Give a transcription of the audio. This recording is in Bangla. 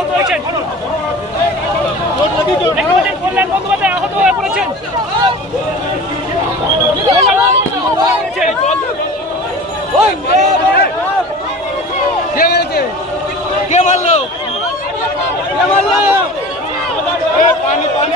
আহত হয়েছেন। কল্যাণ বন্দ্যোপাধ্যায় আহত হয়ে পড়েছেন। কে মারলো? কে মারলো? পানি পানি